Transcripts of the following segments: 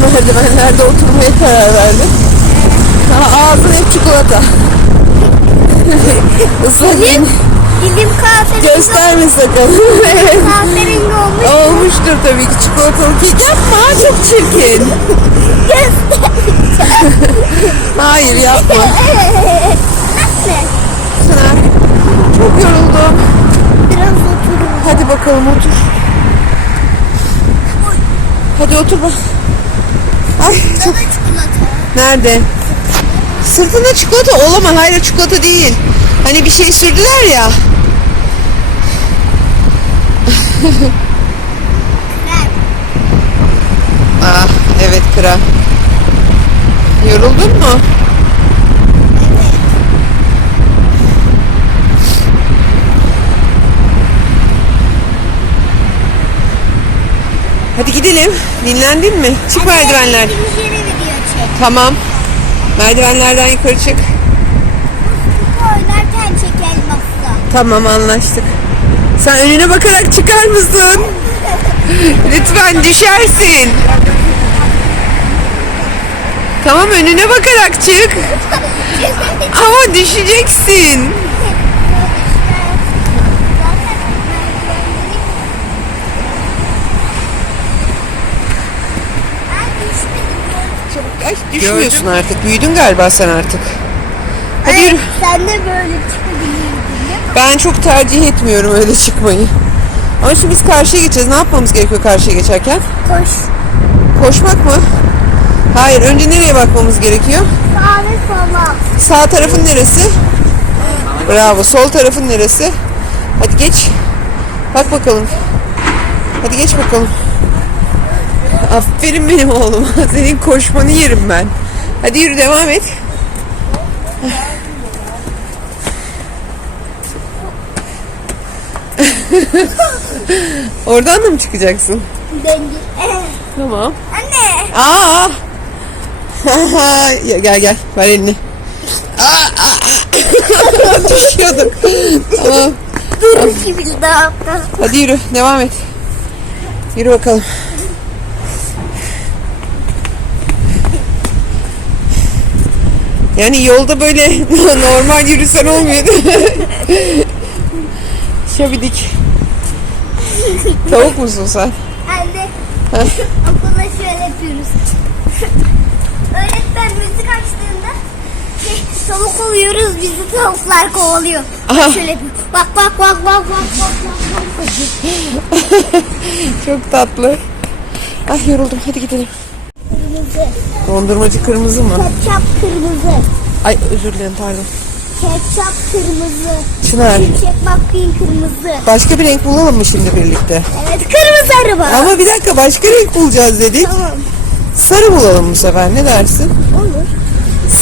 merdivenlerde oturmaya karar verdim. Aa, ağzın hep çikolata. Islak dilim kahverengi Gösterme sakın. kahverengi olmuş. Olmuştur tabii ki çikolatalı kek yapma çok çirkin. Hayır yapma. Çınar, Çok yoruldum. biraz oturun. Hadi bakalım otur. Hadi otur bak. Ay çok... Nerede? Sırtında çikolata olamaz. Hayır çikolata değil. Hani bir şey sürdüler ya. Ah evet krem. Yoruldun mu? Hadi gidelim. Dinlendin mi? Çık merdivenler. Video çek. Tamam. Merdivenlerden yukarı çık. Oynarken çekelim aslında. Tamam anlaştık. Sen önüne bakarak çıkar mısın? Lütfen düşersin. Tamam önüne bakarak çık. Ama düşeceksin. Ay düşmüyorsun artık. Büyüdün galiba sen artık. Hadi yürü. Sen de böyle çıkabilirdin? Ben çok tercih etmiyorum öyle çıkmayı. Ama şimdi biz karşıya geçeceğiz. Ne yapmamız gerekiyor karşıya geçerken? Koş. Koşmak mı? Hayır. Önce nereye bakmamız gerekiyor? Sağa ve sola. Sağ tarafın neresi? Bravo. Sol tarafın neresi? Hadi geç. Bak bakalım. Hadi geç bakalım. Aferin benim oğlum. Senin koşmanı yerim ben. Hadi yürü devam et. Oradan da mı çıkacaksın? Tamam. Anne. Aa! Ya gel gel ver elini. Düşüyorduk. Tamam. Dur gibi daha. Hadi yürü devam et. Yürü bakalım. Yani yolda böyle normal yürüsen olmuyor? Şabidik. Tavuk musun sen? Anne. Okulda şöyle yapıyoruz. Öğretmen müzik açtığında şey, tavuk oluyoruz bizi tavuklar kovalıyor. Aha. Şöyle yapıyor. Bak bak bak bak bak bak bak. bak. Çok tatlı. Ay yoruldum hadi gidelim. Kırmızı. Dondurmacı kırmızı mı? Ketçap kırmızı. Ay özür dilerim pardon. Ketçap kırmızı. Çınar Şimşek McQueen kırmızı. başka bir renk bulalım mı şimdi birlikte? Evet kırmızı araba. Ama bir dakika başka renk bulacağız dedik. Tamam. Sarı bulalım bu sefer ne dersin? Olur.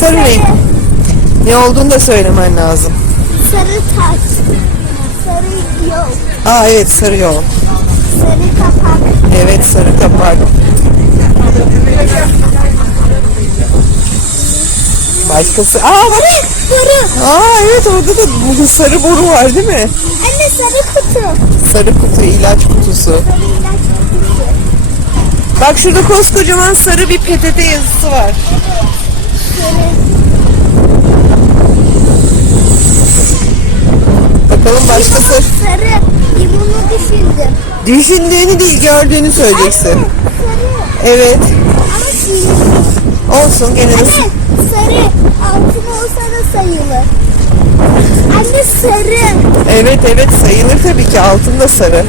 Sarı renk. Ne olduğunu da söylemen lazım. Sarı taş. Sarı yol. Aa evet sarı yol. Sarı kapak. Evet sarı kapak. Başkası. Aa bak. Sarı. Aa evet orada da bu sarı boru var değil mi? Anne sarı kutu. Sarı kutu, ilaç kutusu. Sarı ilaç kutusu. Bak şurada koskocaman sarı bir PTT yazısı var. Sarı. Bakalım başkası. Sarı. Limonu düşündüm. Düşündüğünü değil gördüğünü söyleyeceksin. Sarı. Evet. Ama sinir. Olsun gene de Anne sarı. Altın olsa da sayılır. Anne sarı. Evet evet sayılır tabii ki altında sarı.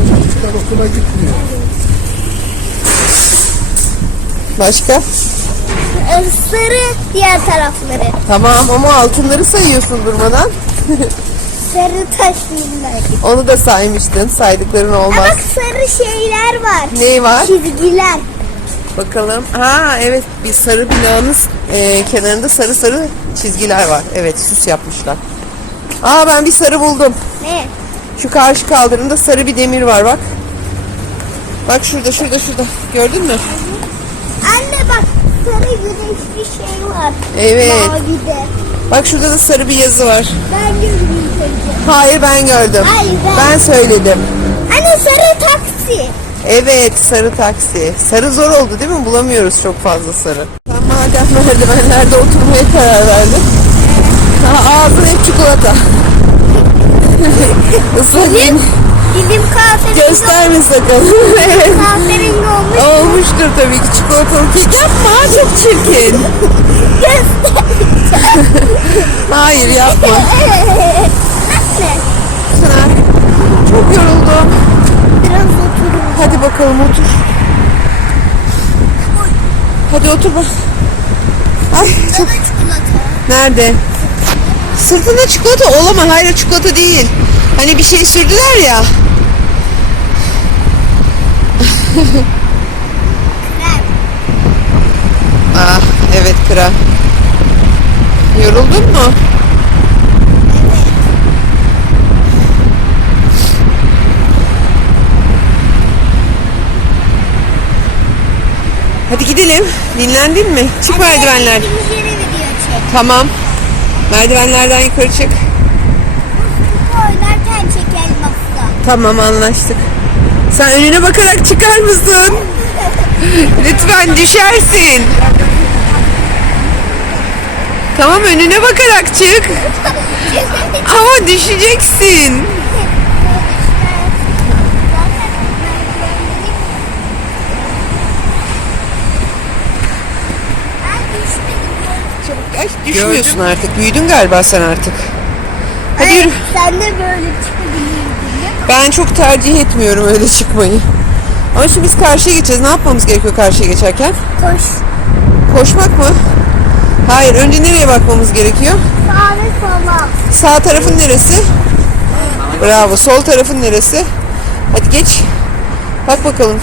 Başka? Ee, Sarı diğer tarafları. Tamam ama altınları sayıyorsun durmadan. Sarı taş filmler. Onu da saymıştın. Saydıkların olmaz. Bak sarı şeyler var. Ne var? Çizgiler. Bakalım. Ha evet bir sarı binanın e, kenarında sarı sarı çizgiler var. Evet süs yapmışlar. Aa ben bir sarı buldum. Ne? Şu karşı kaldırımda sarı bir demir var bak. Bak şurada şurada şurada. Gördün mü? Anne bak sarı güneşli şey var. Evet. Mavide. Bak şurada da sarı bir yazı var. Ben önce. Hayır ben gördüm. Hayır, ben- Ben söyledim. Anne sarı taksi. Evet sarı taksi. Sarı zor oldu değil mi? Bulamıyoruz çok fazla sarı. Ben madem merdivenlerde oturmaya karar verdim. Ha, ağzın hep çikolata. Islak Dilim, dilim kahverengi, Gösterme sakın. evet. kahverengi olmuş. Olmuştur tabii ki çikolatalı kek. Yapma çok çirkin. Hayır yapma. Çok yoruldum. Biraz oturun. Hadi bakalım otur. Hadi otur bak. Ay çok. Nerede? Sırtında çikolata olamaz. Hayır çikolata değil. Hani bir şey sürdüler ya. Ah evet krem. Yoruldun mu? Hadi gidelim. Dinlendin mi? Çık merdivenler. Video çek. Tamam. Merdivenlerden yukarı çık. Oynarken çekelim aslında. Tamam anlaştık. Sen önüne bakarak çıkar mısın? Lütfen düşersin. Tamam önüne bakarak çık. Ama düşeceksin. Aç düşmüyorsun artık. Büyüdün galiba sen artık. Hadi yürü. Sen de böyle çıkabilirdin değil mi? Ben çok tercih etmiyorum öyle çıkmayı. Ama şimdi biz karşıya geçeceğiz. Ne yapmamız gerekiyor karşıya geçerken? Koş. Koşmak mı? Hayır. Önce nereye bakmamız gerekiyor? Sağ ve sola. Sağ tarafın neresi? Bravo. Sol tarafın neresi? Hadi geç. Bak bakalım.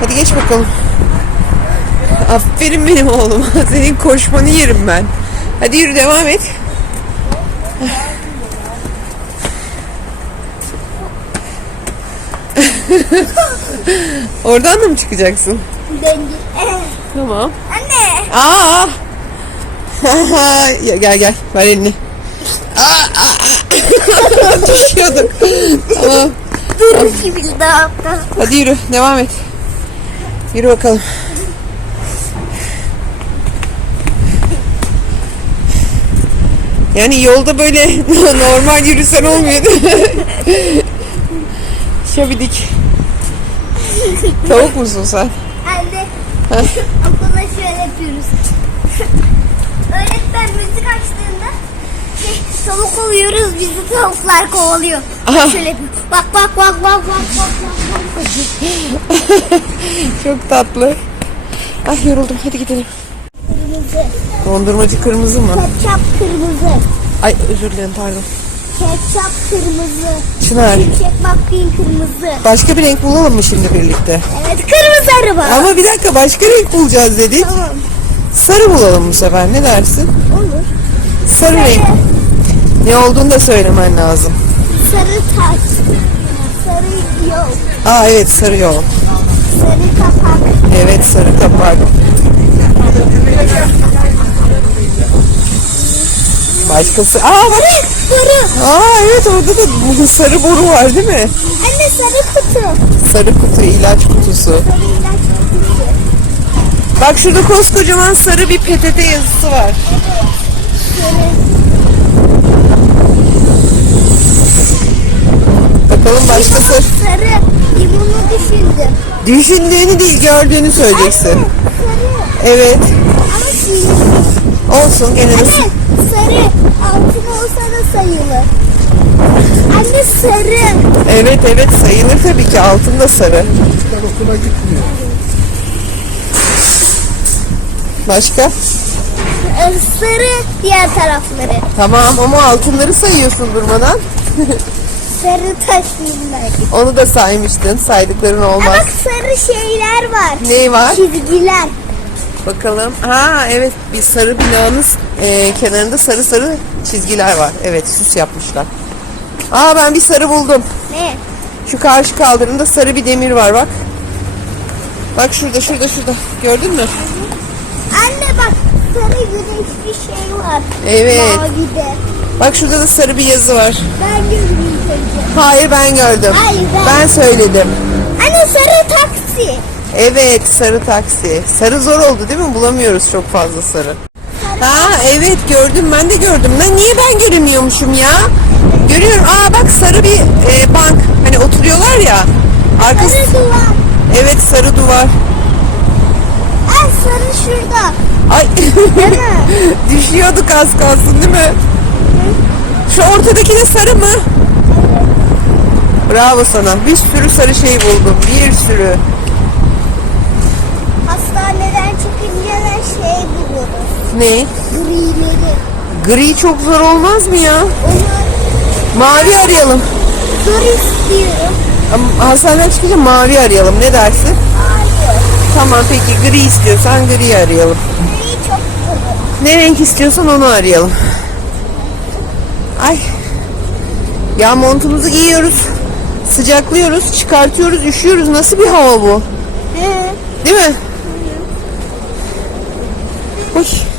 Hadi geç bakalım. Aferin benim oğlum. Senin koşmanı yerim ben. Hadi yürü devam et. Oradan da mı çıkacaksın? Döndü. Tamam. Anne. Aa! Ya gel gel ver elini. Aa, aa. Düşüyorduk. Tamam. Dur gibi daha yaptı. Hadi yürü devam et. Yürü bakalım. Yani yolda böyle normal yürüsen olmuyor değil mi? Şabidik. Tavuk musun sen? Anne. Okulda şöyle yapıyoruz. Öğretmen müzik açtığında şey, tavuk oluyoruz bizi tavuklar kovalıyor. Aha. Şöyle yapıyor. Bak bak bak bak bak bak bak. bak. Çok tatlı. Ah yoruldum hadi gidelim. Kırmızı. Dondurmacı kırmızı mı? Ketçap kırmızı. Ay özür dilerim pardon. Ketçap kırmızı. Çınar Şimşek McQueen kırmızı. başka bir renk bulalım mı şimdi birlikte? Evet kırmızı araba. Ama bir dakika başka renk bulacağız dedik. Tamam. Sarı bulalım bu sefer ne dersin? Olur. Sarı renk. Ne olduğunu da söylemen lazım. Sarı taş. Sarı yol. Aa evet sarı yol. Sarı kapak. Evet sarı kapak. Başkası. Aa bak. Sarı. Aa evet orada da sarı boru var değil mi? Anne sarı kutu. Sarı kutu ilaç kutusu. Sarı ilaç kutusu. Bak şurada koskocaman sarı bir PTT yazısı var. Sarı. Bakalım başka sarı. Sarı. Limonu düşündüm. Düşündüğünü değil gördüğünü söyleyeceksin. Sarı. Evet. Ama. Olsun gene de Anne sarı. Altın olsa da sayılır. Anne sarı. Evet evet sayılır tabii ki altında sarı. Başka? Ee, Sarı diğer tarafları. Tamam ama altınları sayıyorsun durmadan. Sarı taşıyım ben. Onu da saymıştın. Saydıkların olmaz. Ama sarı şeyler var. Ne var? Çizgiler. Bakalım. Ha evet bir sarı binanın e, kenarında sarı sarı çizgiler var. Evet süs yapmışlar. Aa ben bir sarı buldum. Ne? Şu karşı kaldırımda sarı bir demir var bak. Bak şurada şurada şurada. Gördün mü? Anne bak sarı güneş bir şey var. Evet. Mavide. Bak şurada da sarı bir yazı var. Ben görmeyeceğim. Hayır ben gördüm. Hayır, ben- Ben söyledim. Anne sarı taksi. Evet sarı taksi. Sarı zor oldu değil mi? Bulamıyoruz çok fazla sarı. Ha evet gördüm ben de gördüm. Lan niye ben göremiyormuşum ya? Görüyorum. Aa bak sarı bir e, bank. Hani oturuyorlar ya. Arkası. Sarı duvar. Evet sarı duvar. Ay sarı şurada. Ay düşüyorduk az kalsın değil mi? Şu ortadaki de sarı mı? Bravo sana. Bir sürü sarı şey buldum. Bir sürü. Hastaneden çıkınca da şey buluyoruz. Ne? Grileri. Gri çok zor olmaz mı ya? Onu Mavi arayalım. zor istiyorum. Ama Hastaneden çıkınca mavi arayalım. Ne dersin? Hayır. Tamam peki gri istiyorsan gri arayalım. Gri çok zor. Ne renk istiyorsan onu arayalım. Ay. Ya montumuzu giyiyoruz. Sıcaklıyoruz, çıkartıyoruz, üşüyoruz. Nasıl bir hava bu? Hı. Değil mi? Uy.